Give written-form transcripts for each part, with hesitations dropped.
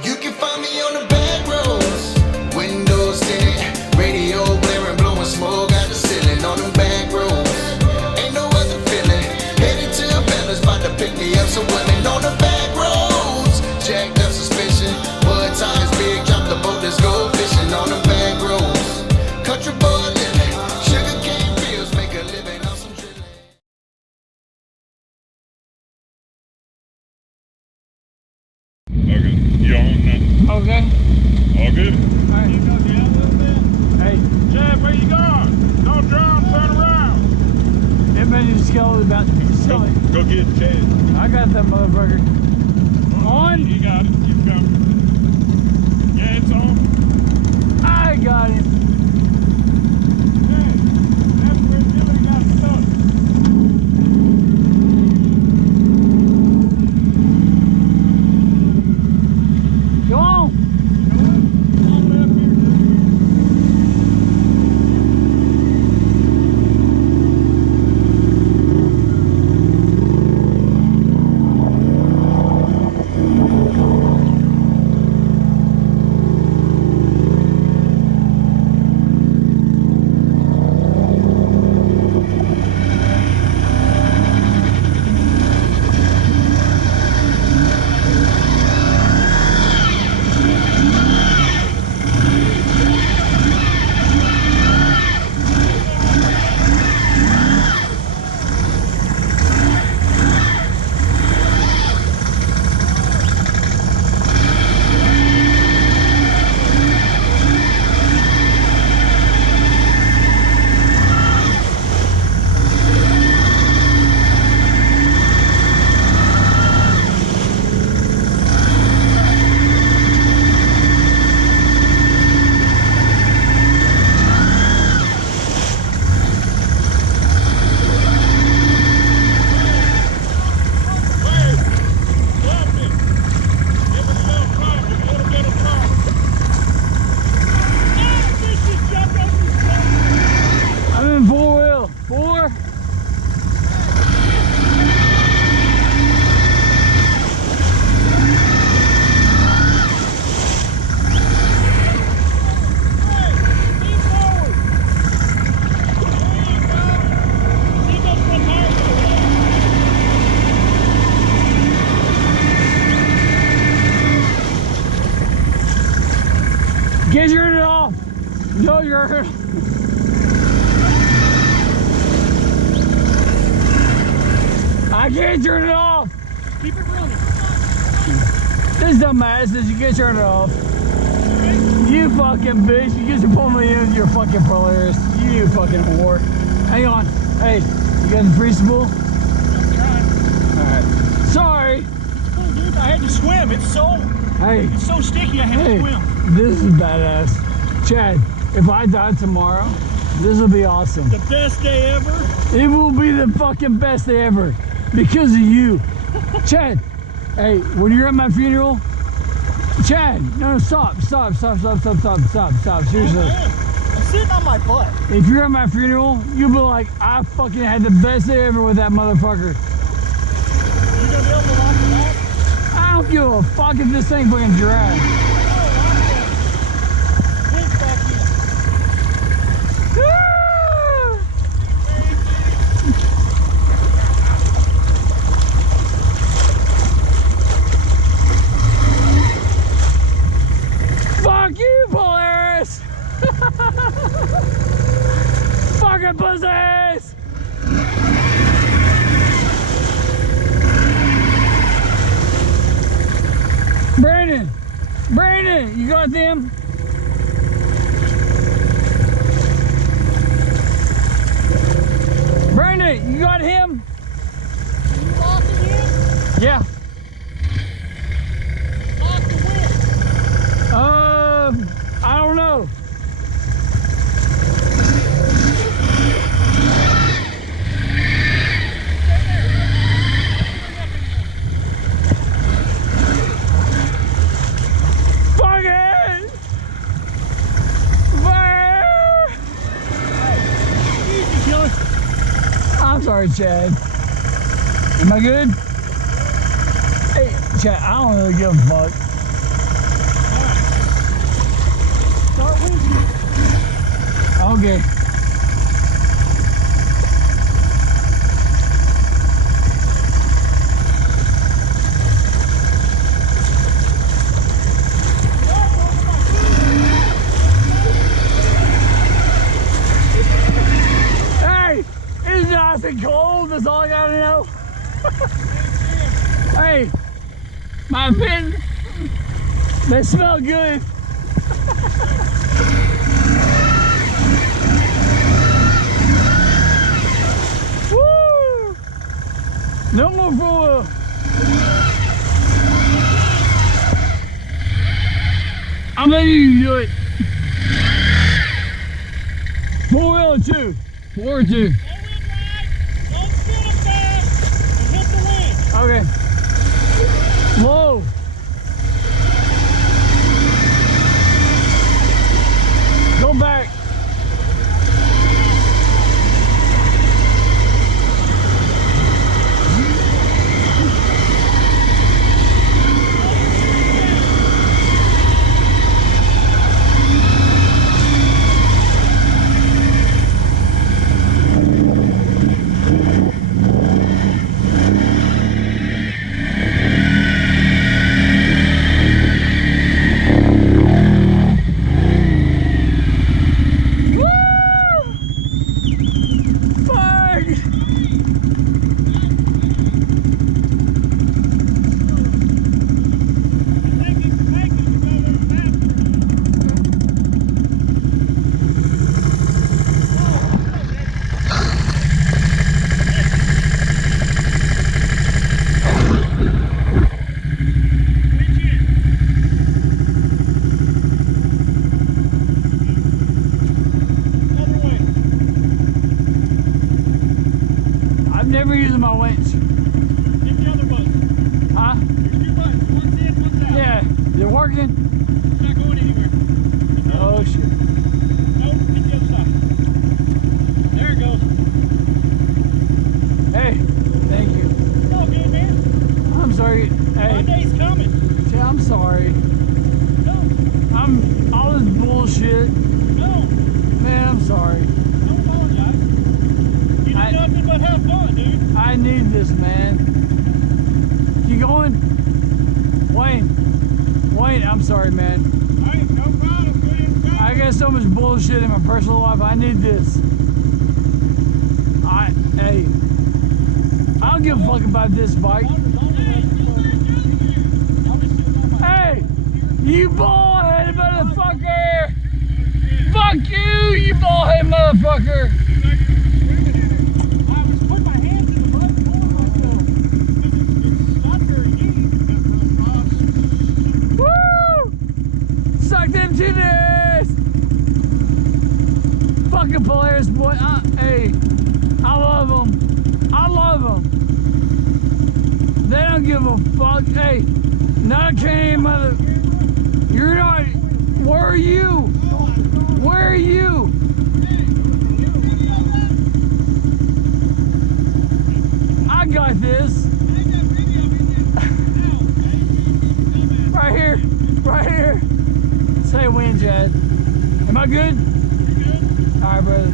You can find me on the back roads, windows tinted, radio blaring, blowing smoke out the ceiling. On the back roads, ain't no other feeling. Headed to a balance, about to pick me up some women. On the back roads, jacked up suspension, mud tires big, drop the boat, let's go fishing. On the back roads, country boy living, sugar cane fields, make a living on some drilling. Okay, you on now? Okay. All good? Alright, you go down a little bit. Hey, Chad, where you going? Don't drown, turn around. that man is scared about to be silly. Go get Chad. I got that motherfucker. On? You got it. Keep coming. Yeah, it's on. I got it. Hey, that's where Billy got stuck. Go on. Get your it off. No, you're. I can't turn it off. Keep it running. This dumbass says you can't turn it off. You fucking bitch. You get to pull me in. You're fucking hilarious. You fucking whore. Hang on. Hey, you got the free spool? I'm trying. Alright. Sorry. Oh, dude, I had to swim. It's so sticky. I had to swim. This is badass. Chad, if I die tomorrow, this will be awesome. The best day ever. It will be the fucking best day ever because of you. Chad, hey, when you're at my funeral, Chad, no, stop, seriously. I'm sitting on my butt. If you're at my funeral, you'll be like, I fucking had the best day ever with that motherfucker. You gonna be able to walk it back? I don't give a fuck if this thing fucking drags. Fuck you, Polaris! Fucking pussies! Brandon, you got them? Brandon, you got him? Can you lock it in? Yeah. Lock the whip. I don't know. Fuck it! Easy, Killer. I'm sorry, Chad. Am I good? Hey, Chad, I don't really give a fuck. Okay. Hey, it's nice and cold. That's all I gotta know. Hey, my fin, they smell good. Woo! No more fool. I'm letting you do it. 4 or 2. 4 or 2. Don't spin them back and hit the wind. Okay. Whoa. Go back. Never using my winch. Hit the other button. Huh? There's 2 buttons. One's in, one's out. Yeah. Is it working? It's not going anywhere. Oh shit. Nope, hit the other side. There it goes. Hey, thank you. It's all good, man. I'm sorry. Hey. My day's coming. Yeah, I'm sorry. No, I'm all this bullshit. no, Man, I'm sorry. don't apologize. You do nothing but have fun, dude. I need this, man. You going? Wayne, I'm sorry, man. Alright, no problem, dude. I got so much bullshit in my personal life. I need this. Hey, I don't give a fuck about this bike. Hey, you bald-headed motherfucker! Fuck you, you bald-headed motherfucker! I was putting my hands in the button for myself. It's not very neat. Woo! Suck them titties! Fucking Polaris boy. Hey, I love them. I love them. They don't give a fuck. Hey, not a Canadian mother. You're not. Where are you? Where are you? I got this. Right here. Right here. Say when, Jad. Am I good? Alright, brother.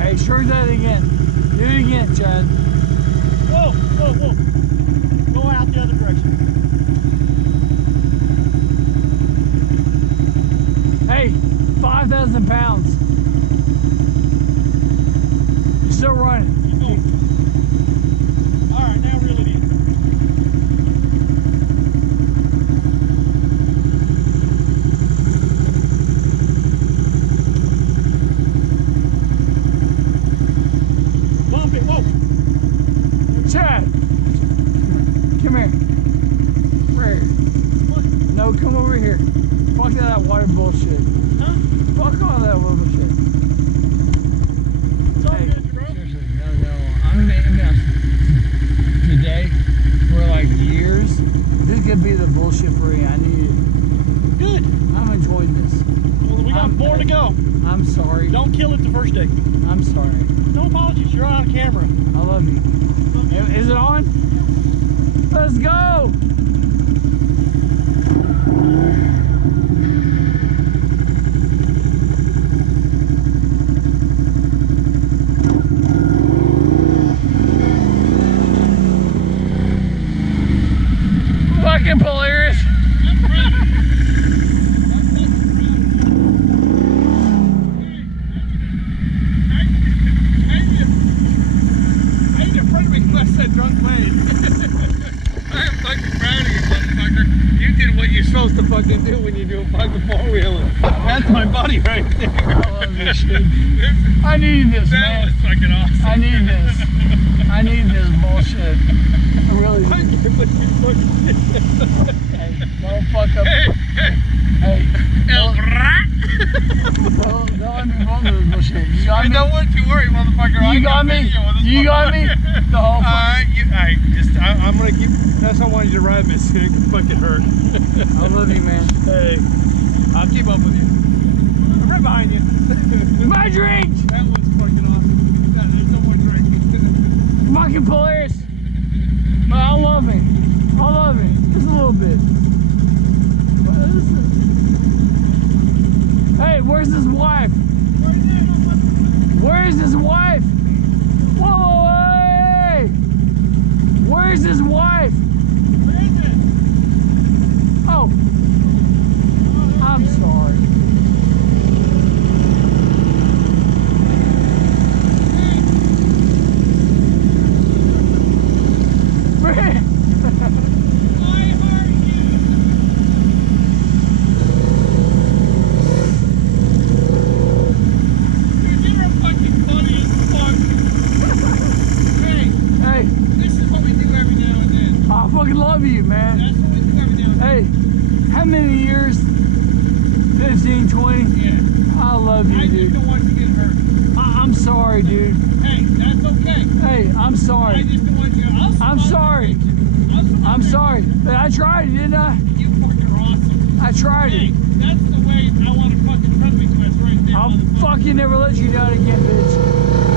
Hey, sure that again. Do it again, Chad. Whoa, whoa, whoa. Go out the other direction. Hey, 5,000 pounds. You're still running. Keep going. Alright, now reel it in. Bump it, whoa. Chad! Come here. Right here. What? No, come over here. Fuck that water bullshit. Huh? Fuck all that bullshit. It's all Hey, good, bro. seriously, no. I'm gonna be honest. Today, for like years, this could be the bullshit free. I need it. Good. I'm enjoying this. Well, we got 4 to go. I'm sorry. Don't kill it the first day. I'm sorry. No apologies. You're on camera. I love you. Is it on? Let's go! fucking Polaris. You're supposed to fucking do when you do a fucking four-wheeler. That's my buddy right there. I love this shit. I need this, That man. was fucking awesome. I need this. I need this bullshit. I really do. Hey, don't fuck up. Hey, don't let me bump this bullshit. You got me? Don't want you worry, motherfucker. You got me? You got me? The whole I'm gonna keep. That's how I wanted you to ride, miss. It can fucking hurt. I love you, man. Hey, I'll keep up with you. I'm right behind you. My drink! That was fucking awesome. Yeah, there's no more drink. Fucking Polaris. But I love it. I love it. Just a little bit. What is it? Hey, where's his wife? Where's his wife? Whoa, hey! Where's his wife? Where is it? Oh. I'm sorry. I fucking love you, man. That's what we do every now and then. Hey, how many years? 15, 20? Yeah. I love you, I just dude. don't want you to get hurt. I'm sorry, dude. Hey, that's okay. Hey, I'm I sorry. just don't want you to. I'm sorry. I'm sorry. But I tried, didn't I? You fucking are awesome. I tried Hey, it. that's the way I want to fucking friendly twist right there. I'll motherfucker. fucking never let you down again, bitch.